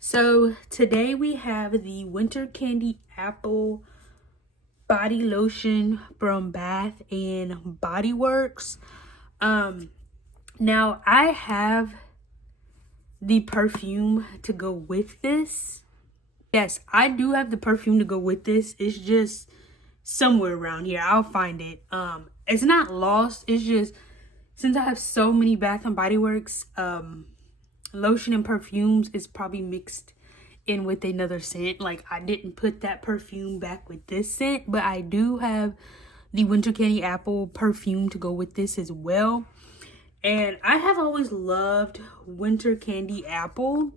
So today we have the Winter Candy Apple Body Lotion from Bath and Body Works. Now I have the perfume to go with this. Yes, I do have the perfume to go with this. It's just somewhere around here. I'll find it. It's not lost. It's just since I have so many Bath and Body Works lotion and perfumes, it's probably mixed in with another scent. Like, I didn't put that perfume back with this scent, but I do have the Winter Candy Apple perfume to go with this as well. And I have always loved Winter Candy Apple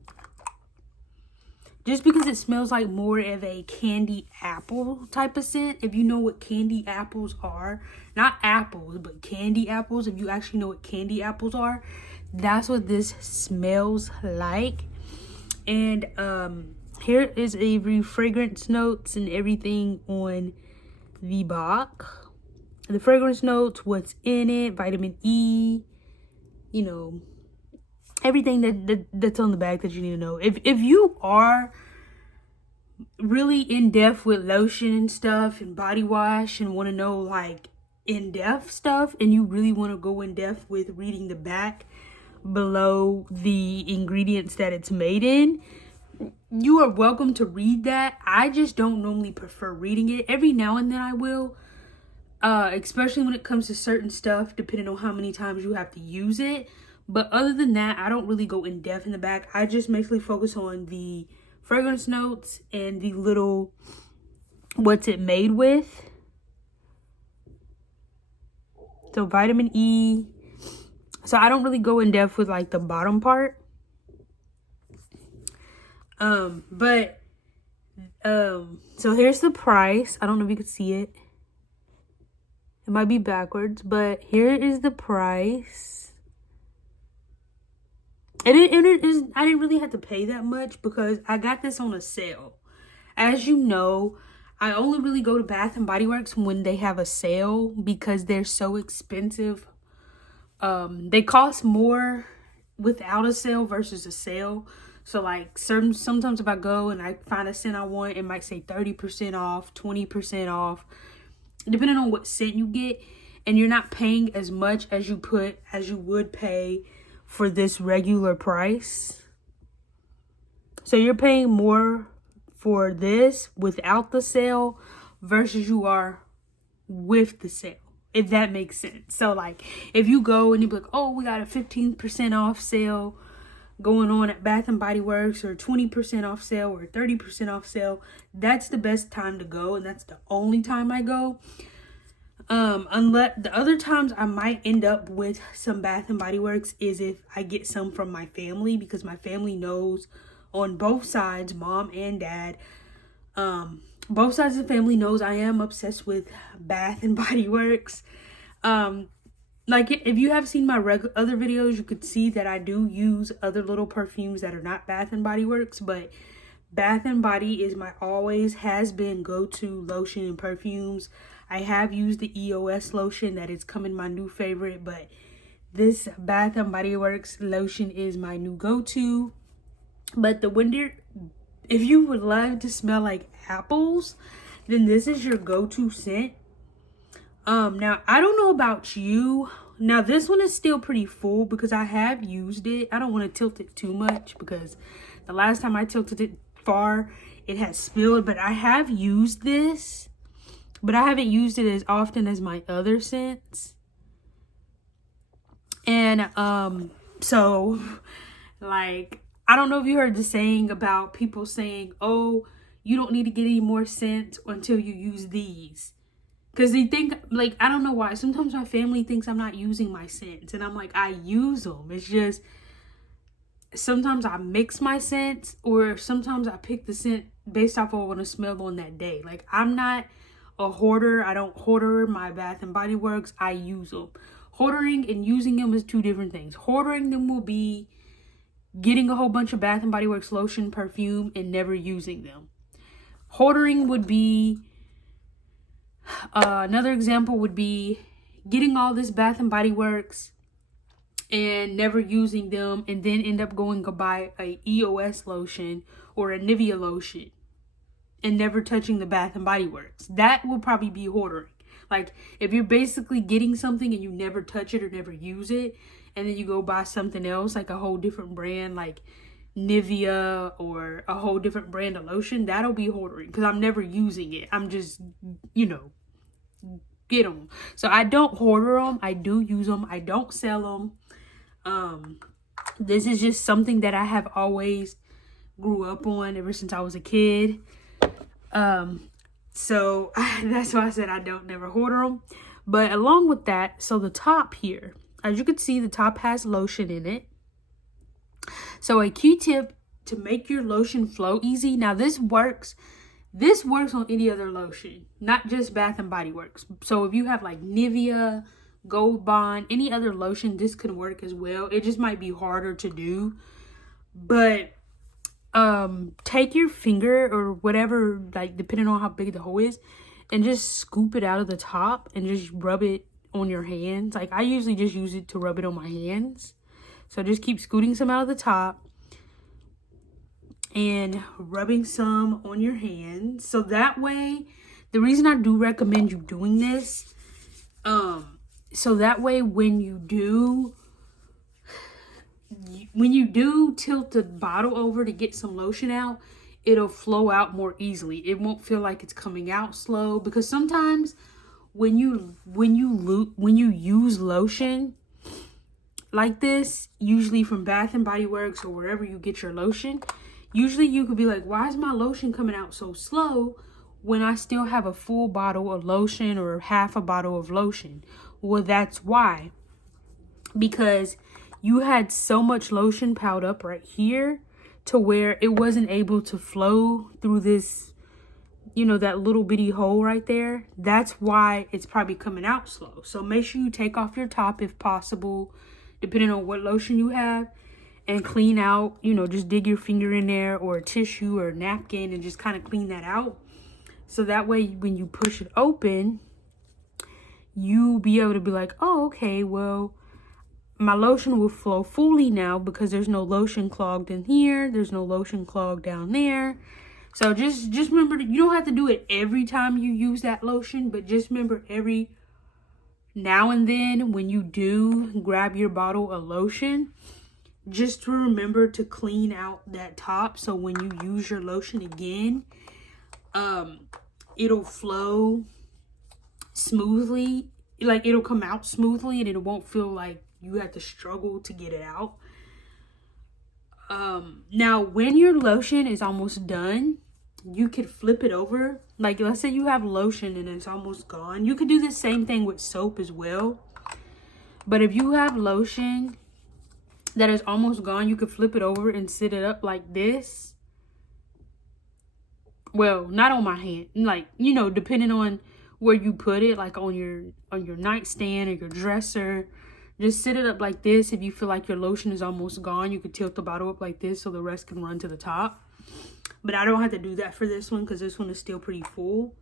just because it smells like more of a candy apple type of scent. If you know what candy apples are, not apples, but candy apples, if you actually know what candy apples are, that's what this smells like. And here is a fragrance notes and everything on the box. The fragrance notes, what's in it, vitamin E, you know, everything that's on the bag that you need to know. If you are really in depth with lotion and stuff and body wash and want to know like in depth stuff, and you really want to go in depth with reading the back below the ingredients that it's made in, you are welcome to read that. I just don't normally prefer reading it. Every now and then I will, especially when it comes to certain stuff, depending on how many times you have to use it. But other than that, I don't really go in depth in the back. I just basically focus on the fragrance notes and the little what's it made with. So vitamin E. So I don't really go in depth with like the bottom part. So here's the price. I don't know if you can see it. It might be backwards, but here is the price. And I didn't really have to pay that much because I got this on a sale. As you know, I only really go to Bath and Body Works when they have a sale because they're so expensive. They cost more without a sale versus a sale. So like sometimes if I go and I find a scent I want, it might say 30% off, 20% off, depending on what scent you get, and you're not paying as much as you would pay for this regular price. So you're paying more for this without the sale versus you are with the sale, if that makes sense. So like if you go and you be like, oh, we got a 15% off sale going on at Bath and Body Works, or 20% off sale, or 30% off sale, that's the best time to go, and that's the only time I go. Unless the other times I might end up with some Bath and Body Works is if I get some from my family, because my family knows on both sides, mom and dad, both sides of the family knows I am obsessed with Bath and Body Works. Like if you have seen my other videos, you could see that I do use other little perfumes that are not Bath and Body Works, but Bath and Body is my always has been go-to lotion and perfumes. I have used the EOS lotion that is coming my new favorite, but this Bath and Body Works lotion is my new go-to. But the winter, if you would love to smell like apples, then this is your go-to scent. Now I don't know about you. Now this one is still pretty full because I have used it. I don't want to tilt it too much because the last time I tilted it far, it has spilled. But I have used this, but I haven't used it as often as my other scents. And so like, I don't know if you heard the saying about people saying, oh, you don't need to get any more scents until you use these. Because they think, like, I don't know why. Sometimes my family thinks I'm not using my scents. And I'm like, I use them. It's just, sometimes I mix my scents. Or sometimes I pick the scent based off of what I want to smell on that day. Like, I'm not a hoarder. I don't hoarder my Bath and Body Works. I use them. Hoarding and using them is two different things. Hoarding them will be getting a whole bunch of Bath and Body Works lotion, perfume, and never using them. Hoarding would be... another example would be getting all this Bath and Body Works and never using them, and then end up going to buy a EOS lotion or a Nivea lotion and never touching the Bath and Body Works. That will probably be hoarding. Like, if you're basically getting something and you never touch it or never use it, and then you go buy something else, like a whole different brand, like Nivea or a whole different brand of lotion, that'll be hoarding, because I'm never using it. I'm just, you know, get them. So I don't hoarder them. I do use them. I don't sell them. This is just something that I have always grew up on ever since I was a kid. So that's why I said I don't never hoarder them. But along with that, so the top here, as you can see, the top has lotion in it. So a Q-tip to make your lotion flow easy. Now this works on any other lotion, not just Bath and Body Works. So if you have like Nivea, Gold Bond, any other lotion, this could work as well. It just might be harder to do. But take your finger or whatever, like depending on how big the hole is, and just scoop it out of the top and just rub it on your hands. Like, I usually just use it to rub it on my hands. So just keep scooting some out of the top and rubbing some on your hands. So that way, the reason I do recommend you doing this, so that way when you do tilt the bottle over to get some lotion out, it'll flow out more easily. It won't feel like it's coming out slow, because sometimes when you use lotion like this, usually from Bath and Body Works or wherever you get your lotion, usually you could be like, why is my lotion coming out so slow when I still have a full bottle of lotion or half a bottle of lotion? Well, that's why. Because you had so much lotion piled up right here to where it wasn't able to flow through this, you know, that little bitty hole right there. That's why it's probably coming out slow. So make sure you take off your top if possible, depending on what lotion you have, and clean out, you know, just dig your finger in there or a tissue or a napkin and just kind of clean that out. So that way when you push it open, you'll be able to be like, oh, okay, well, my lotion will flow fully now because there's no lotion clogged in here. There's no lotion clogged down there. So just remember, you don't have to do it every time you use that lotion, but just remember every now and then when you do grab your bottle of lotion, just to remember to clean out that top. So when you use your lotion again, it'll flow smoothly. Like, it'll come out smoothly and it won't feel like you have to struggle to get it out. Now, when your lotion is almost done, you could flip it over. Like, let's say you have lotion and it's almost gone. You could do the same thing with soap as well. But if you have lotion that is almost gone, you could flip it over and sit it up like this. Well, not on my hand. Like, you know, depending on where you put it, like on your nightstand or your dresser. Just sit it up like this. If you feel like your lotion is almost gone, you could tilt the bottle up like this so the rest can run to the top. But I don't have to do that for this one because this one is still pretty full.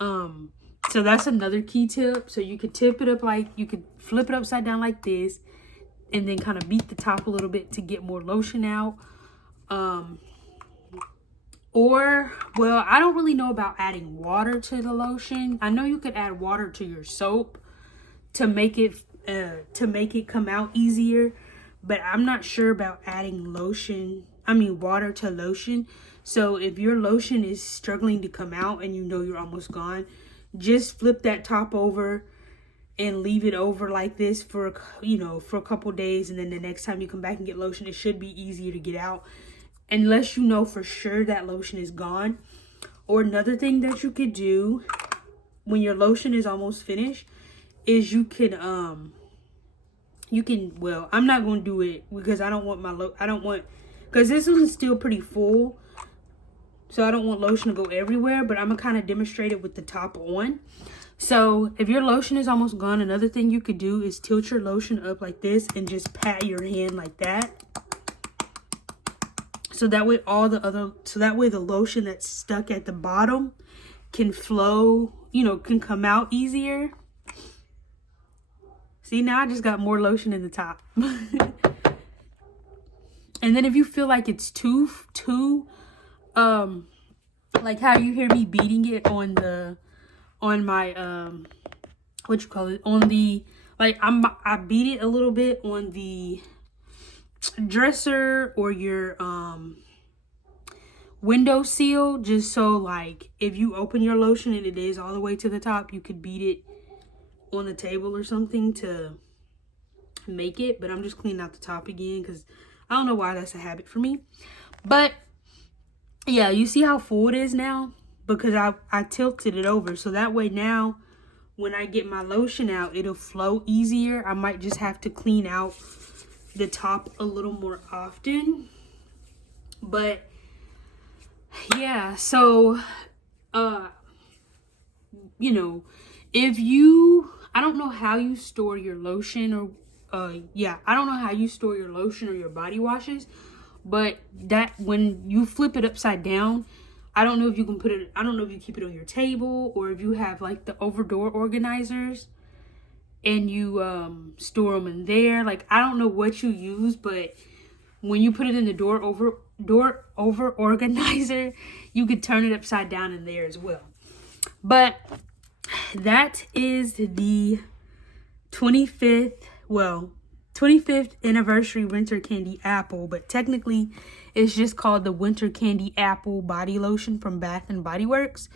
So that's another key tip. So you could tip it up, like, you could flip it upside down like this and then kind of beat the top a little bit to get more lotion out. Or, well, I don't really know about adding water to the lotion. I know you could add water to your soap to make it come out easier, but I'm not sure about adding water to lotion. So if your lotion is struggling to come out and you know you're almost gone, just flip that top over and leave it over like this for a couple days, and then the next time you come back and get lotion, it should be easier to get out, unless you know for sure that lotion is gone. Or another thing that you could do when your lotion is almost finished is you can well, I'm not going to do it because I don't want because this one is still pretty full, so I don't want lotion to go everywhere, but I'm going to kind of demonstrate it with the top on. So if your lotion is almost gone, another thing you could do is tilt your lotion up like this and just pat your hand like that. So that way the lotion that's stuck at the bottom can flow, can come out easier. See, now I just got more lotion in the top. And then if you feel like it's too like how you hear me beating it on my what you call it, on the, like I beat it a little bit on the dresser or your window seal, just so like if you open your lotion and it is all the way to the top, you could beat it on the table or something to make it. But I'm just cleaning out the top again because I don't know why that's a habit for me. But yeah, you see how full it is now? Because I tilted it over. So that way now, when I get my lotion out, it'll flow easier. I might just have to clean out the top a little more often. But yeah, so, you know, if you, I don't know how you store your lotion or, I don't know how you store your lotion or your body washes, but that when you flip it upside down, I don't know if you can put it, I don't know if you keep it on your table or if you have like the door organizers and you store them in there. Like, I don't know what you use, but when you put it in the door over organizer, you could turn it upside down in there as well. But that is the 25th anniversary winter candy apple, but technically it's just called the winter candy apple body lotion from Bath and Body Works.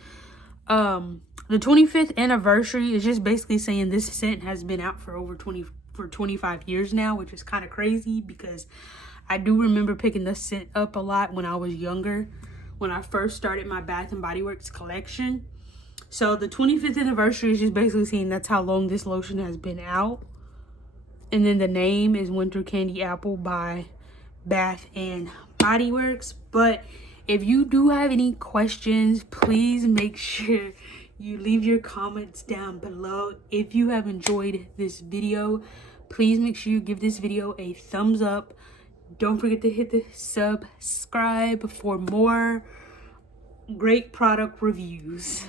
The 25th anniversary is just basically saying this scent has been out for 25 years now, which is kind of crazy because I do remember picking this scent up a lot when I was younger, when I first started my Bath and Body Works collection. So the 25th anniversary is just basically saying that's how long this lotion has been out. And then the name is Winter Candy Apple by Bath and Body Works. But if you do have any questions, please make sure you leave your comments down below. If you have enjoyed this video, please make sure you give this video a thumbs up. Don't forget to hit the subscribe for more great product reviews.